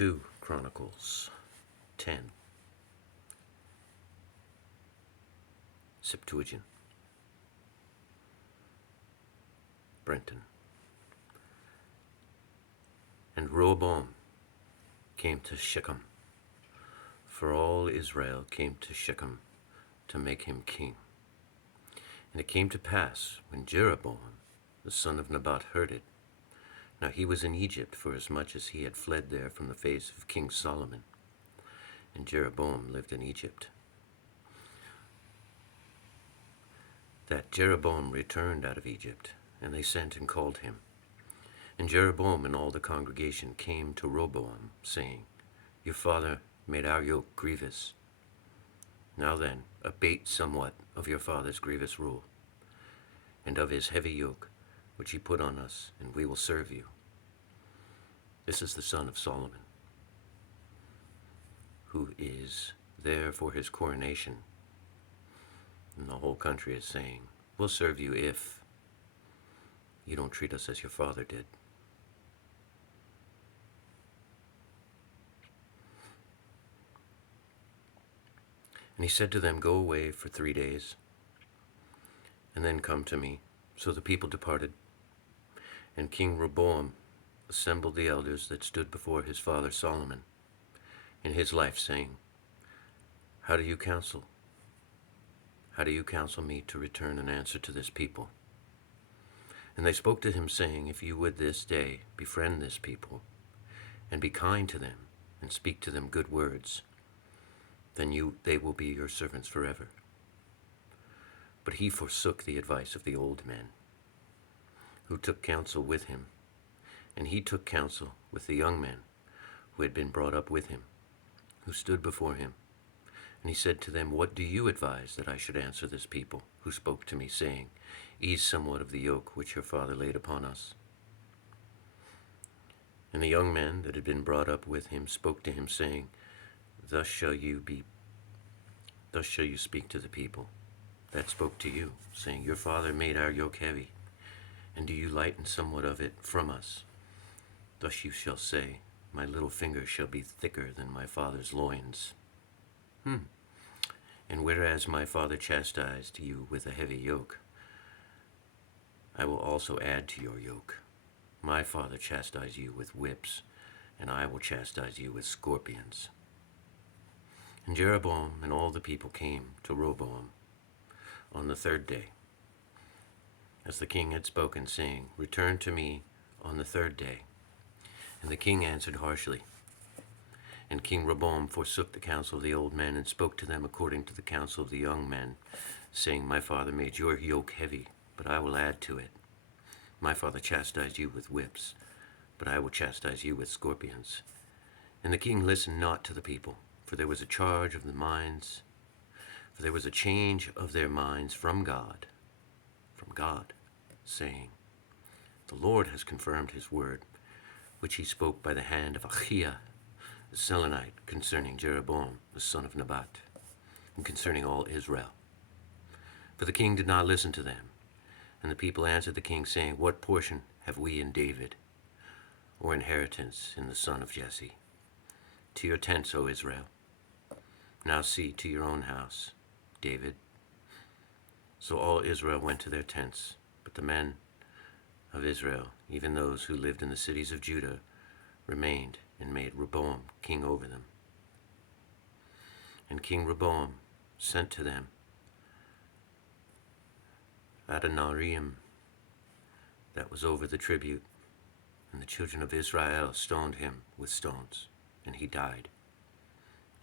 2 Chronicles 10. Septuagint. Brenton. And Rehoboam came to Shechem, for all Israel came to Shechem to make him king. And it came to pass, when Jeroboam the son of Nebat heard it, now he was in Egypt, forasmuch as he had fled there from the face of King Solomon, and Jeroboam lived in Egypt, that Jeroboam returned out of Egypt, and they sent and called him. And Jeroboam and all the congregation came to Rehoboam, saying, Your father made our yoke grievous. Now then, abate somewhat of your father's grievous rule, and of his heavy yoke, which he put on us, and we will serve you. This is the son of Solomon, who is there for his coronation. And the whole country is saying, We'll serve you if you don't treat us as your father did. And he said to them, Go away for 3 days, and then come to me. So the people departed. And King Rehoboam assembled the elders that stood before his father Solomon in his life, saying, How do you counsel? How do you counsel me to return an answer to this people? And they spoke to him, saying, If you would this day befriend this people, and be kind to them, and speak to them good words, then they will be your servants forever. But he forsook the advice of the old men, who took counsel with him, and he took counsel with the young men who had been brought up with him, who stood before him. And he said to them, What do you advise that I should answer this people, who spoke to me, saying, Ease somewhat of the yoke which your father laid upon us? And the young men that had been brought up with him spoke to him, saying, Thus shall you speak to the people that spoke to you, saying, Your father made our yoke heavy, and do you lighten somewhat of it from us? Thus you shall say, My little finger shall be thicker than my father's loins. And whereas my father chastised you with a heavy yoke, I will also add to your yoke. My father chastised you with whips, and I will chastise you with scorpions. And Jeroboam and all the people came to Rehoboam on the 3rd day, as the king had spoken, saying, Return to me on the 3rd day. And the king answered harshly. And King Rehoboam forsook the counsel of the old men, and spoke to them according to the counsel of the young men, saying, My father made your yoke heavy, but I will add to it. My father chastised you with whips, but I will chastise you with scorpions. And the king listened not to the people, for there was a change of their minds from God, saying, The Lord has confirmed his word, which he spoke by the hand of Achiah the Silonite concerning Jeroboam the son of Nebat, and concerning all Israel. For the king did not listen to them. And the people answered the king, saying, What portion have we in David, or inheritance in the son of Jesse? To your tents, O Israel. Now see to your own house, David. So all Israel went to their tents, but the men of Israel, even those who lived in the cities of Judah, remained and made Rehoboam king over them. And King Rehoboam sent to them Adoniraim, that was over the tribute, and the children of Israel stoned him with stones, and he died.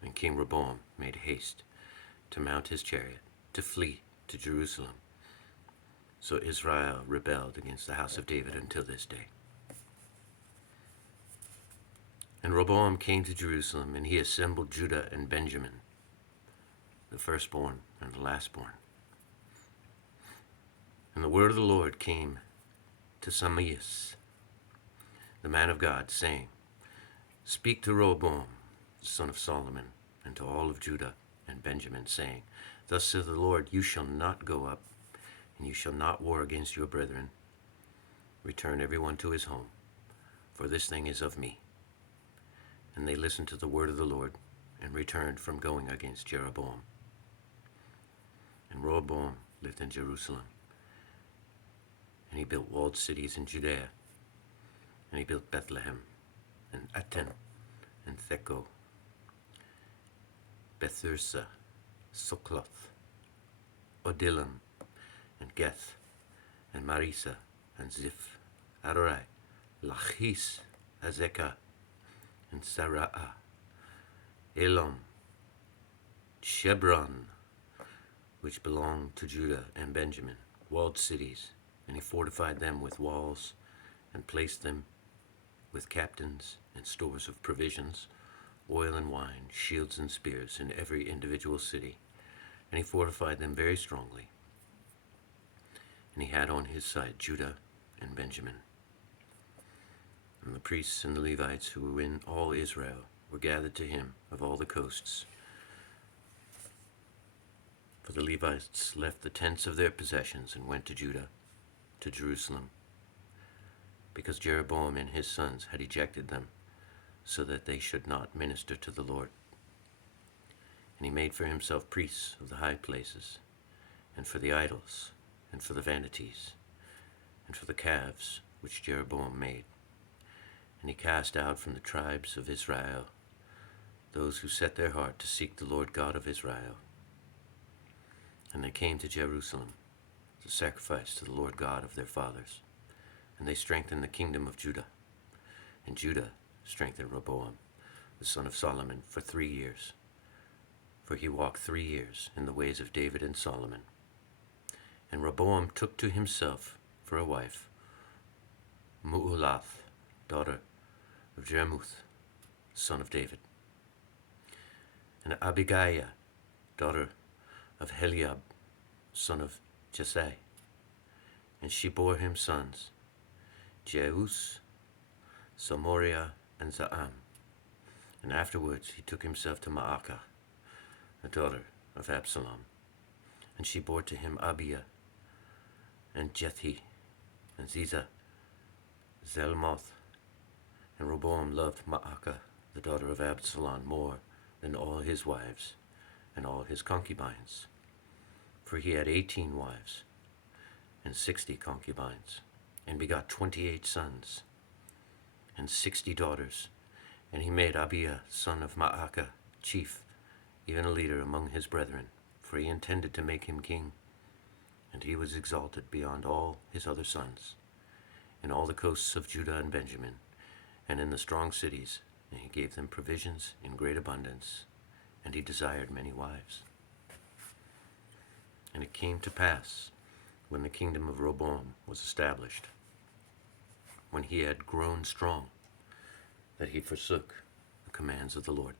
And King Rehoboam made haste to mount his chariot, to flee to Jerusalem. So Israel rebelled against the house of David until this day. And Rehoboam came to Jerusalem, and he assembled Judah and Benjamin, the firstborn and the lastborn. And the word of the Lord came to Samias, the man of God, saying, Speak to Rehoboam, the son of Solomon, and to all of Judah and Benjamin, saying, Thus saith the Lord, You shall not go up, and you shall not war against your brethren. Return every one to his home, for this thing is of me. And they listened to the word of the Lord and returned from going against Jeroboam. And Rehoboam lived in Jerusalem, and he built walled cities in Judea, and he built Bethlehem, and Aten, and Theko, Bethursa, Sukloth, Odillam, and Geth, and Marisa, and Ziph, Arai, Lachis, Azekah, and Sara'ah, Elam, Shebron, which belonged to Judah and Benjamin, walled cities, and he fortified them with walls, and placed them with captains and stores of provisions, oil and wine, shields and spears in every individual city. And he fortified them very strongly. And he had on his side Judah and Benjamin. And the priests and the Levites who were in all Israel were gathered to him of all the coasts. For the Levites left the tents of their possessions and went to Judah, to Jerusalem, because Jeroboam and his sons had ejected them, so that they should not minister to the Lord. And he made for himself priests of the high places, and for the idols, and for the vanities, and for the calves which Jeroboam made. And he cast out from the tribes of Israel those who set their heart to seek the Lord God of Israel. And they came to Jerusalem to sacrifice to the Lord God of their fathers. And they strengthened the kingdom of Judah. And Judah strengthened Rehoboam, the son of Solomon, for 3 years. For he walked 3 years in the ways of David and Solomon. And Rehoboam took to himself for a wife Mu'ulath, daughter of Jeremuth, son of David, and Abigail, daughter of Heliab, son of Jesai. And she bore him sons, Jeus, Samoria, and Zaam. And afterwards he took himself to Maacah, a daughter of Absalom. And she bore to him Abiah, and Jethi, and Ziza, Zelmoth. And Rehoboam loved Maacah, the daughter of Absalom, more than all his wives and all his concubines. For he had 18 wives and 60 concubines, and begot 28 sons and 60 daughters. And he made Abiah, son of Maacah, chief, even a leader among his brethren, for he intended to make him king. And he was exalted beyond all his other sons, in all the coasts of Judah and Benjamin, and in the strong cities, and he gave them provisions in great abundance, and he desired many wives. And it came to pass, when the kingdom of Rehoboam was established, when he had grown strong, that he forsook the commands of the Lord.